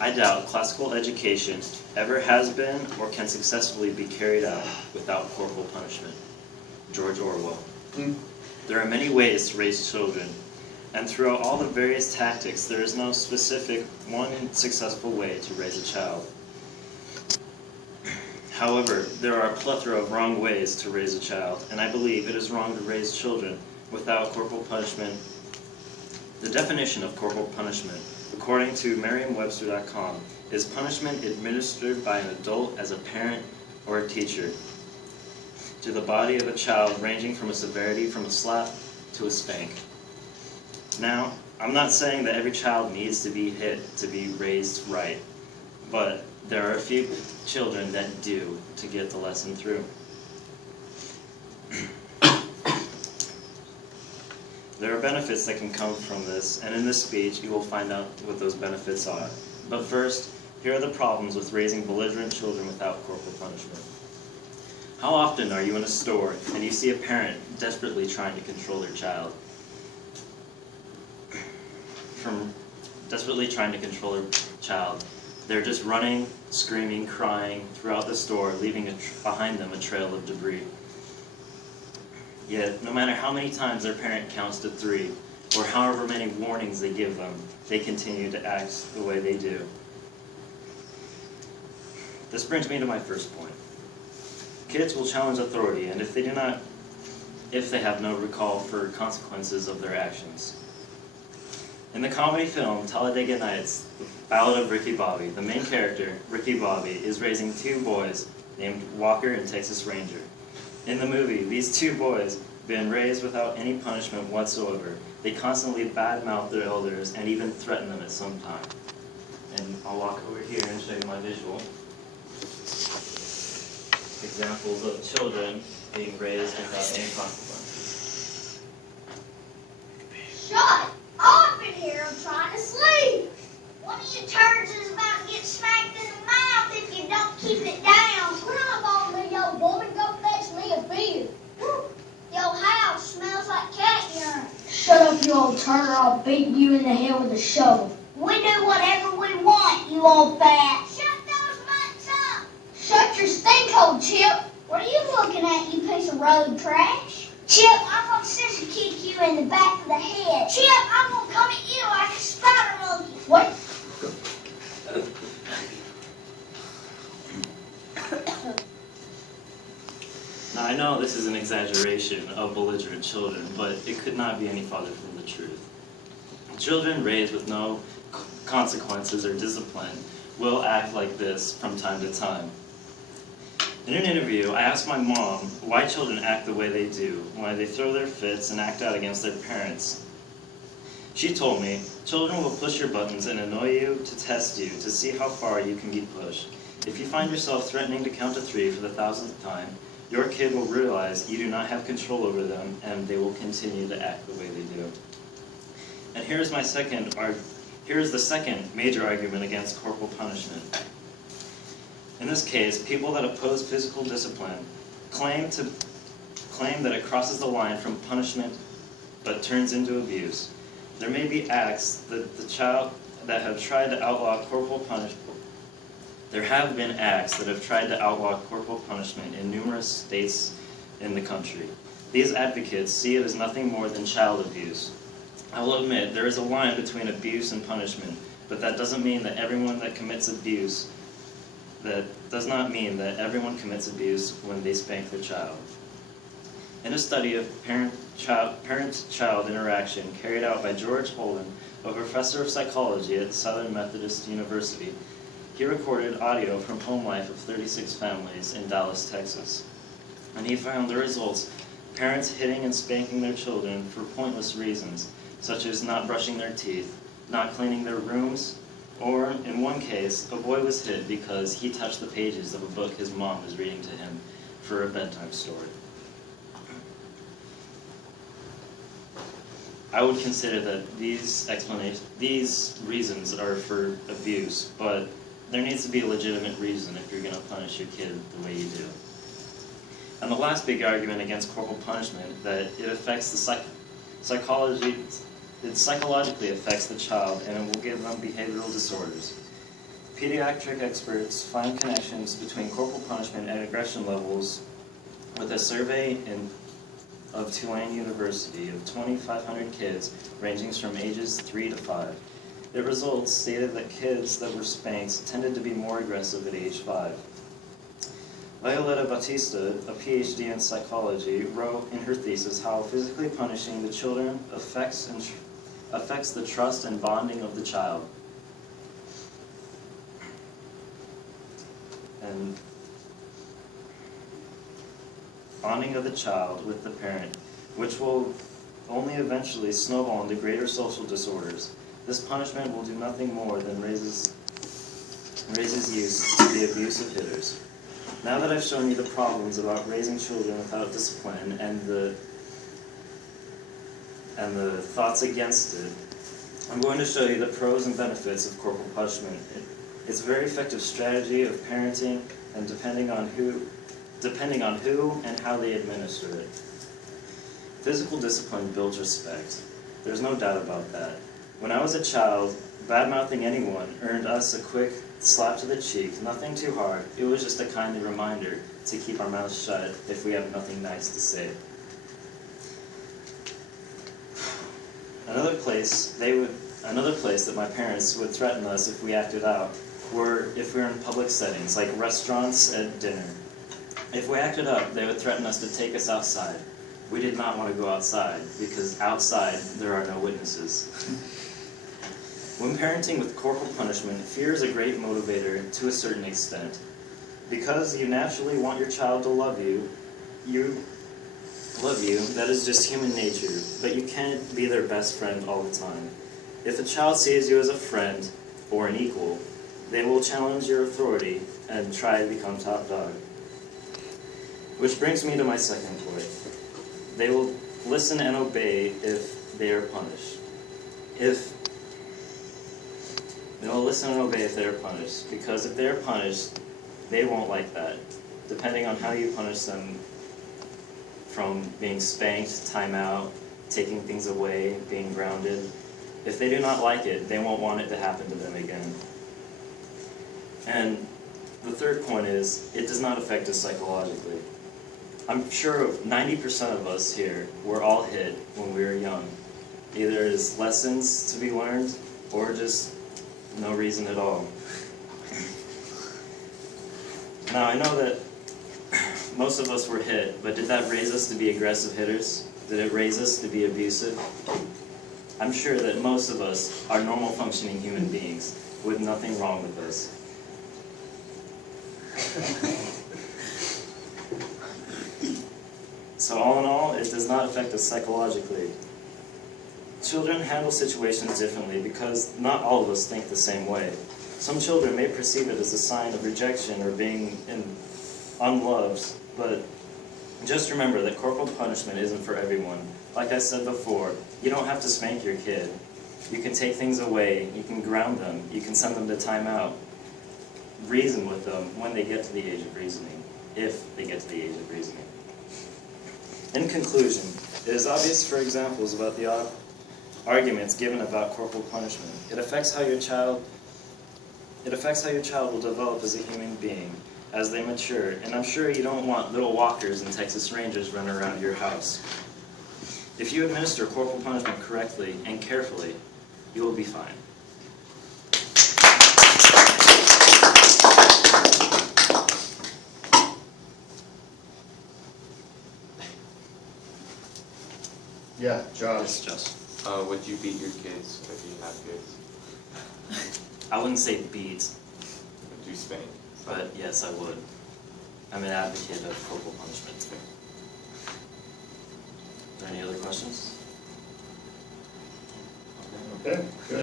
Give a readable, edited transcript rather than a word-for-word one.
I doubt classical education ever has been or can successfully be carried out without corporal punishment. George Orwell. There are many ways to raise children, and throughout all the various tactics, there is no specific one successful way to raise a child. However, there are a plethora of wrong ways to raise a child, and I believe it is wrong to raise children without corporal punishment. The definition of corporal punishment, according to Merriam-Webster.com, is punishment administered by an adult as a parent or a teacher to the body of a child, ranging from a severity from a slap to a spank. Now, I'm not saying that every child needs to be hit to be raised right, but there are a few children that do to get the lesson through. There are benefits that can come from this, and in this speech you will find out what those benefits are. But first, here are the problems with raising belligerent children without corporal punishment. How often are you in a store and you see a parent desperately trying to control their child? They're just running, screaming, crying throughout the store, leaving behind them a trail of debris. Yet, no matter how many times their parent counts to 3, or however many warnings they give them, they continue to act the way they do. This brings me to my first point. Kids will challenge authority, and if they have no recall for consequences of their actions. In the comedy film Talladega Nights, The Ballad of Ricky Bobby, the main character, Ricky Bobby, is raising 2 boys named Walker and Texas Ranger. In the movie, these 2 boys have been raised without any punishment whatsoever. They constantly badmouth their elders and even threaten them at some time. And I'll walk over here and show you my visual. Examples of children being raised without any consequences. Shut up in here, I'm trying to sleep. One of you turds is about to get smacked in the mouth if you don't keep it down. Quit on me, yo woman, go fetch me a beer. Your house smells like cat urine. Shut up, you old Turner, I'll beat you in the head with a shovel. We do whatever we want, you old bat. Shut those mutts up. Shut your stink hole, Chip. What are you looking at, you piece of road trash? Chip, I'm gonna scissor kick you in the back of the head. Chip, I'm gonna come at you like a spider monkey. What? Now, I know this is an exaggeration of belligerent children, but it could not be any farther from the truth. Children raised with no consequences or discipline will act like this from time to time. In an interview, I asked my mom why children act the way they do, why they throw their fits and act out against their parents. She told me, children will push your buttons and annoy you to test you, to see how far you can be pushed. If you find yourself threatening to count to 3 for the 1,000th time, your kid will realize you do not have control over them, and they will continue to act the way they do. And here's the second major argument against corporal punishment. In this case, people that oppose physical discipline claim that it crosses the line from punishment but turns into abuse. There may be acts that have tried to outlaw corporal punishment. There have been acts that have tried to outlaw corporal punishment in numerous states in the country. These advocates see it as nothing more than child abuse. I will admit there is a line between abuse and punishment, but that doesn't mean that everyone that commits abuse, that does not mean that everyone commits abuse when they spank their child. In a study of parent-child interaction carried out by George Holden, a professor of psychology at Southern Methodist University, he recorded audio from home life of 36 families in Dallas, Texas. And he found the results: parents hitting and spanking their children for pointless reasons, such as not brushing their teeth, not cleaning their rooms, or, in one case, a boy was hit because he touched the pages of a book his mom was reading to him for a bedtime story. I would consider that these reasons are for abuse, but there needs to be a legitimate reason if you're going to punish your kid the way you do. And the last big argument against corporal punishment, that it affects the psychologically affects the child, and it will give them behavioral disorders. Pediatric experts find connections between corporal punishment and aggression levels with a survey of Tulane University of 2,500 kids ranging from ages 3 to 5. The results stated that kids that were spanked tended to be more aggressive at age 5. Violetta Batista, a PhD in psychology, wrote in her thesis how physically punishing the children affects the trust and bonding of the child. And bonding of the child with the parent, which will only eventually snowball into greater social disorders. This punishment will do nothing more than raises youth to the abuse of hitters. Now that I've shown you the problems about raising children without discipline and the thoughts against it, I'm going to show you the pros and benefits of corporal punishment. It's a very effective strategy of parenting, and depending on who and how they administer it. Physical discipline builds respect. There's no doubt about that. When I was a child, bad-mouthing anyone earned us a quick slap to the cheek, nothing too hard. It was just a kindly reminder to keep our mouths shut if we have nothing nice to say. Another place that my parents would threaten us if we acted out were if we were in public settings, like restaurants at dinner. If we acted up, they would threaten us to take us outside. We did not want to go outside, because outside there are no witnesses. When parenting with corporal punishment, fear is a great motivator to a certain extent. Because you naturally want your child to love you, that is just human nature, but you can't be their best friend all the time. If a child sees you as a friend or an equal, they will challenge your authority and try to become top dog. Which brings me to my second point. They will listen and obey if they are punished. They will listen and obey if they are punished, because if they are punished, they won't like that. Depending on how you punish them, from being spanked, time out, taking things away, being grounded, if they do not like it, they won't want it to happen to them again. And the third point is, it does not affect us psychologically. I'm sure 90% of us here were all hit when we were young, either as lessons to be learned or just no reason at all. Now, I know that most of us were hit, but did that raise us to be aggressive hitters? Did it raise us to be abusive? I'm sure that most of us are normal functioning human beings with nothing wrong with us. So all in all, it does not affect us psychologically. Children handle situations differently because not all of us think the same way. Some children may perceive it as a sign of rejection or being unloved, but just remember that corporal punishment isn't for everyone. Like I said before, you don't have to spank your kid. You can take things away, you can ground them, you can send them to timeout. Reason with them when they get to the age of reasoning, if they get to the age of reasoning. In conclusion, it is obvious for examples about the arguments given about corporal punishment. It affects how your child will develop as a human being as they mature, and I'm sure you don't want little walkers and Texas Rangers running around your house. If you administer corporal punishment correctly and carefully, you will be fine. Yeah, Josh. Just. Would you beat your kids if you have kids? I wouldn't say beat, Would you spank? but yes, I would. I'm an advocate of corporal punishment. Are there any other questions? Okay, good.